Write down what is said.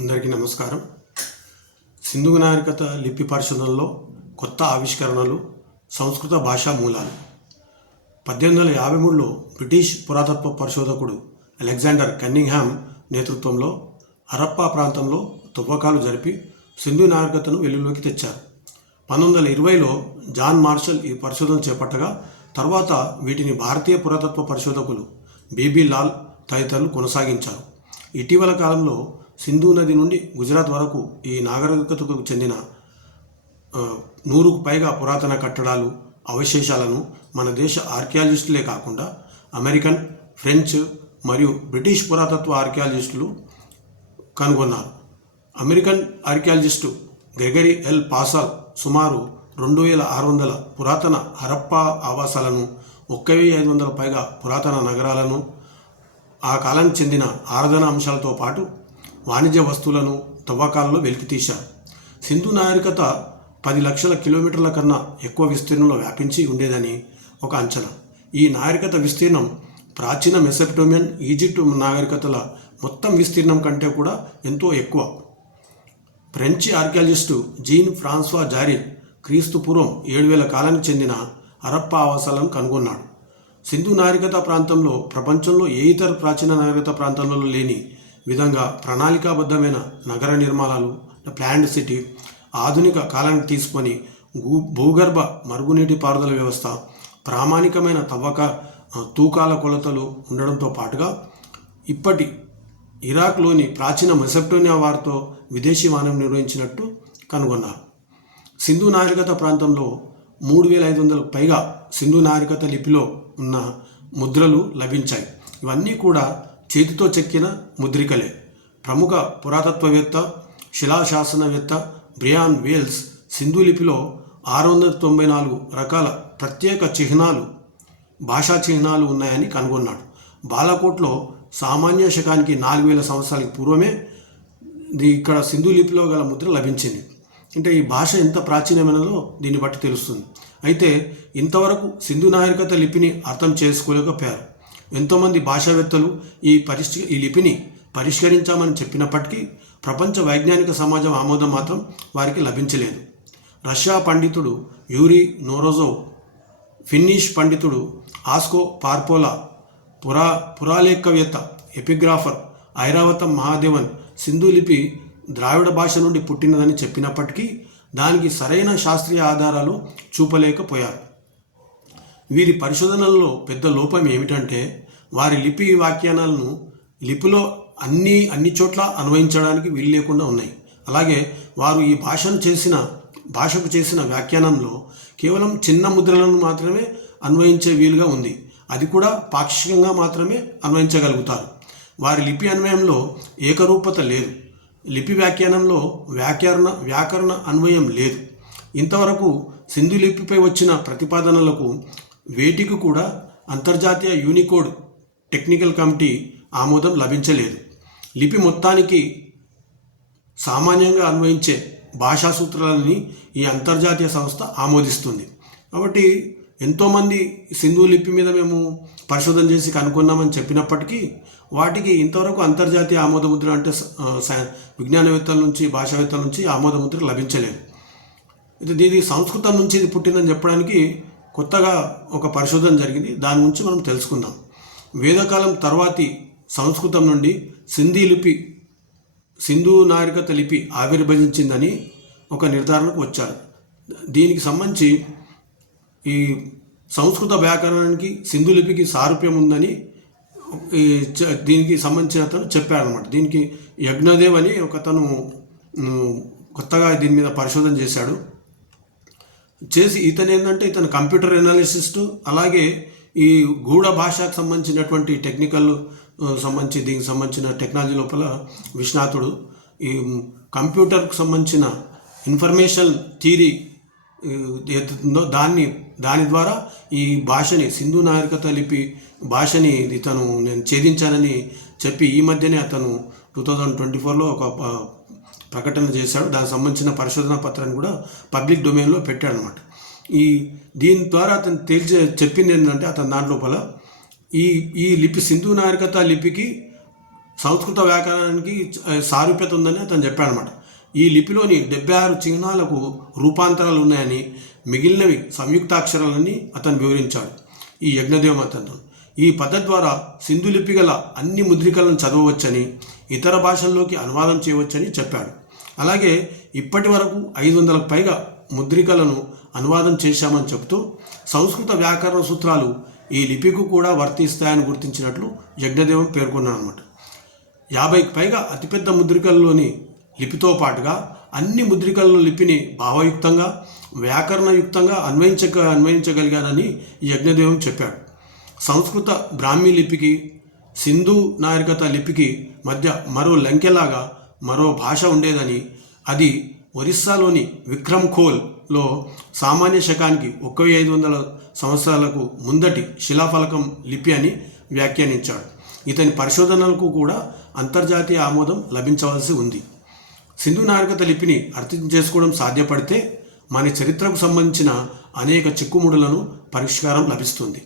అందరికీ నమస్కారం. సింధు నాగరికత లిపి పరిశోధనలో కొత్త ఆవిష్కరణలు సంస్కృత భాషా మూలాలు. పద్దెనిమిది వందల యాభై మూడులో బ్రిటిష్ పురాతత్వ పరిశోధకుడు అలెగ్జాండర్ కన్నింగ్హామ్ నేతృత్వంలో హరప్పా ప్రాంతంలో తువ్వకాలు జరిపి సింధు నాగరికతను వెలుగులోకి తెచ్చారు. పంతొమ్మిది వందల ఇరవైలో జాన్ మార్షల్ ఈ పరిశోధన చేపట్టగా తర్వాత వీటిని భారతీయ పురాతత్వ పరిశోధకులు బీబీ లాల్ తదితరులు కొనసాగించారు. ఇటీవల కాలంలో సింధు నది నుండి గుజరాత్ వరకు ఈ నాగరికతకు చెందిన నూరుకు పైగా పురాతన కట్టడాలు అవశేషాలను మన దేశ ఆర్కియాలజిస్టులే కాకుండా అమెరికన్ ఫ్రెంచ్ మరియు బ్రిటిష్ పురాతత్వ ఆర్కియాలజిస్టులు కనుగొన్నారు. American archaeologist Gregory L Possehl సుమారు రెండు వేల ఆరు వందల పురాతన హరప్పా ఆవాసాలను ఒక్క వెయ్యి ఐదు వందల పైగా పురాతన నగరాలను ఆ కాలానికి చెందిన ఆరాధన అంశాలతో పాటు వాణిజ్య వస్తువులను తవ్వకాలలో వెలికితీశారు. సింధు నాగరికత పది లక్షల కిలోమీటర్ల కన్నా ఎక్కువ విస్తీర్ణంలో వ్యాపించి ఉండేదని ఒక అంచనా. ఈ నాగరికత విస్తీర్ణం ప్రాచీన మెసెప్టోమియన్ ఈజిప్ట్ నాగరికతల మొత్తం విస్తీర్ణం కంటే కూడా ఎంతో ఎక్కువ. ఫ్రెంచ్ ఆర్కియాలజిస్టు జీన్ ఫ్రాన్స్వా జారీ క్రీస్తు పూర్వం ఏడు వేల కాలానికి చెందిన హరప్పా ఆవాసాలను కనుగొన్నాడు. సింధు నాగరికత ప్రాంతంలో ప్రపంచంలో ఏ ఇతర ప్రాచీన నాగరికత ప్రాంతాలలో లేని విధంగా ప్రణాళికాబద్ధమైన నగర నిర్మాణాలు ప్లాండ్ సిటీ ఆధునిక కాలాన్ని తీసుకొని భూ భూగర్భ మరుగునీటి పారుదల వ్యవస్థ ప్రామాణికమైన తవ్వక తూకాల కొలతలు ఉండడంతో పాటుగా ఇప్పటి ఇరాక్లోని ప్రాచీన మెసెప్టోనియా వారితో విదేశీ వాణిజ్యం నిర్వహించినట్టు కనుగొన్నారు. సింధు నాగరికత ప్రాంతంలో మూడు వేల ఐదు వందలకు పైగా సింధు నాగరికత లిపిలో ఉన్న ముద్రలు లభించాయి. ఇవన్నీ కూడా చేతితో చెక్కిన ముద్రికలే. ప్రముఖ పురాతత్వవేత్త శిలాశాసనవేత్త బ్రియాన్ వేల్స్ సింధు లిపిలో ఆరు వందల తొంభై నాలుగు రకాల ప్రత్యేక చిహ్నాలు భాషా చిహ్నాలు ఉన్నాయని కనుగొన్నాడు. బాలకోట్లో సామాన్య శకానికి నాలుగు వేల సంవత్సరాలకు పూర్వమే ఇది ఇక్కడ సింధు లిపిలో గల ముద్ర లభించింది. అంటే ఈ భాష ఎంత ప్రాచీనమైనదో దీన్ని బట్టి తెలుస్తుంది. అయితే ఇంతవరకు సింధు నాగరికత లిపిని అర్థం చేసుకోలేకపోయారు. ఎంతోమంది భాషావేత్తలు ఈ పరిష్ ఈ లిపిని పరిష్కరించామని చెప్పినప్పటికీ ప్రపంచ వైజ్ఞానిక సమాజం ఆమోదం మాత్రం వారికి లభించలేదు. రష్యా పండితుడు యూరి నోరోజోవ్ ఫిన్నిష్ పండితుడు ఆస్కో పార్పోలా పురా పురాలేఖవేత్త ఎపిగ్రాఫర్ ఐరావతం మహాదేవన్ సింధు లిపి ద్రావిడ భాష నుండి పుట్టినదని చెప్పినప్పటికీ దానికి సరైన శాస్త్రీయ ఆధారాలు చూపలేకపోయారు. వీరి పరిశోధనల్లో పెద్ద లోపం ఏమిటంటే వారి లిపి వ్యాఖ్యానాలను లిపిలో అన్ని అన్ని చోట్ల అన్వయించడానికి వీలు లేకుండా ఉన్నాయి. అలాగే వారు ఈ భాషను చేసిన భాషకు చేసిన వ్యాఖ్యానంలో కేవలం చిన్న ముద్రలను మాత్రమే అన్వయించే వీలుగా ఉంది. అది కూడా పాక్షికంగా మాత్రమే అన్వయించగలుగుతారు. వారి లిపి అన్వయంలో ఏకరూపత లేదు. లిపి వ్యాఖ్యానంలో వ్యాకరణ వ్యాకరణ అన్వయం లేదు. ఇంతవరకు సింధు లిపిపై వచ్చిన ప్రతిపాదనలకు వేటికి కూడా అంతర్జాతీయ యూనికోడ్ టెక్నికల్ కమిటీ ఆమోదం లభించలేదు. లిపి మొత్తానికి సామాన్యంగా అన్వయించే భాషా సూత్రాలని ఈ అంతర్జాతీయ సంస్థ ఆమోదిస్తుంది. కాబట్టి ఎంతోమంది సింధు లిపి మీద మేము పరిశోధన చేసి కనుక్కున్నామని చెప్పినప్పటికీ వాటికి ఇంతవరకు అంతర్జాతీయ ఆమోదముద్ర అంటే విజ్ఞానవేత్తల నుంచి భాషావేత్తల నుంచి ఆమోదముద్ర లభించలేదు. ఇది దీని సంస్కృతం నుంచి ఇది పుట్టిందని చెప్పడానికి కొత్తగా ఒక పరిశోధన జరిగింది. దాని గురించి మనం తెలుసుకుందాం. వేదకాలం తర్వాతి సంస్కృతం నుండి సింధీ లిపి సింధు నాగరికత లిపి ఆవిర్భవించిందని ఒక నిర్ధారణకు వచ్చారు. దీనికి సంబంధించి ఈ సంస్కృత వ్యాకరణానికి సింధు లిపికి సారూప్యం ఉందని దీనికి సంబంధించిన అతను చెప్పారనమాట దీనికి యజ్ఞదేవ్ అని ఒక అతను కొత్తగా దీని మీద పరిశోధన చేశాడు. చేసి ఇతను ఏంటంటే ఇతను కంప్యూటర్ ఎనాలిసిస్టు అలాగే ఈ గూఢ భాషకు సంబంధించినటువంటి టెక్నికల్ సంబంధించి దీనికి సంబంధించిన టెక్నాలజీ లోపల విశ్వనాథుడు ఈ కంప్యూటర్కు సంబంధించిన ఇన్ఫర్మేషన్ థీరీ ఏదైతుందో దాన్ని దాని ద్వారా ఈ భాషని సింధు నాగరికత లిపి భాషని ఇతను నేను ఛేదించానని చెప్పి ఈ మధ్యనే అతను టూ థౌజండ్ ట్వంటీ ఫోర్లో ఒక ప్రకటన చేశాడు. దానికి సంబంధించిన పరిశోధన పత్రాన్ని కూడా పబ్లిక్ డొమైన్లో పెట్టాడు అనమాట ఈ దీని ద్వారా అతను తేల్చి చెప్పింది ఏంటంటే అతని దాని లోపల ఈ ఈ లిపి సింధు నాగరికత లిపికి సంస్కృత వ్యాకరణానికి సారూప్యత ఉందని అతను చెప్పాడనమాట ఈ లిపిలోని డెబ్బై ఆరు చిహ్నాలకు రూపాంతరాలు ఉన్నాయని మిగిలినవి సంయుక్తాక్షరాలని అతను వివరించాడు. ఈ యజ్ఞదేవ ఈ పద్ధతి ద్వారా సింధు లిపి గల అన్ని ముద్రికలను చదవవచ్చని ఇతర భాషల్లోకి అనువాదం చేయవచ్చని చెప్పాడు. అలాగే ఇప్పటి వరకు ఐదు వందలకు పైగా ముద్రికలను అనువాదం చేశామని చెబుతూ సంస్కృత వ్యాకరణ సూత్రాలు ఈ లిపికు కూడా వర్తిస్తాయని గుర్తించినట్లు యజ్ఞదేవం పేర్కొన్నారన్నమాట యాభైకి పైగా అతిపెద్ద ముద్రికల్లోని లిపితో పాటుగా అన్ని ముద్రికల్లో లిపిని భావయుక్తంగా వ్యాకరణయుక్తంగా అన్వయించక అన్వయించగలిగానని యజ్ఞదేవం చెప్పాడు. సంస్కృత బ్రాహ్మీ లిపికి సింధు నాగరికత లిపికి మధ్య మరో లంకెలాగా మరో భాష ఉండేదని అది ఒరిస్సాలోని విక్రమ్ ఖోల్లో సామాన్య శకానికి ఒక ఐదు వందల సంవత్సరాలకు ముందటి శిలాఫలకం లిపి అని వ్యాఖ్యానించాడు. ఇతని పరిశోధనలకు కూడా అంతర్జాతీయ ఆమోదం లభించవలసి ఉంది. సింధు నాగరికత లిపిని అర్థం చేసుకోవడం సాధ్యపడితే మన చరిత్రకు సంబంధించిన అనేక చిక్కుముడులను పరిష్కారం లభిస్తుంది.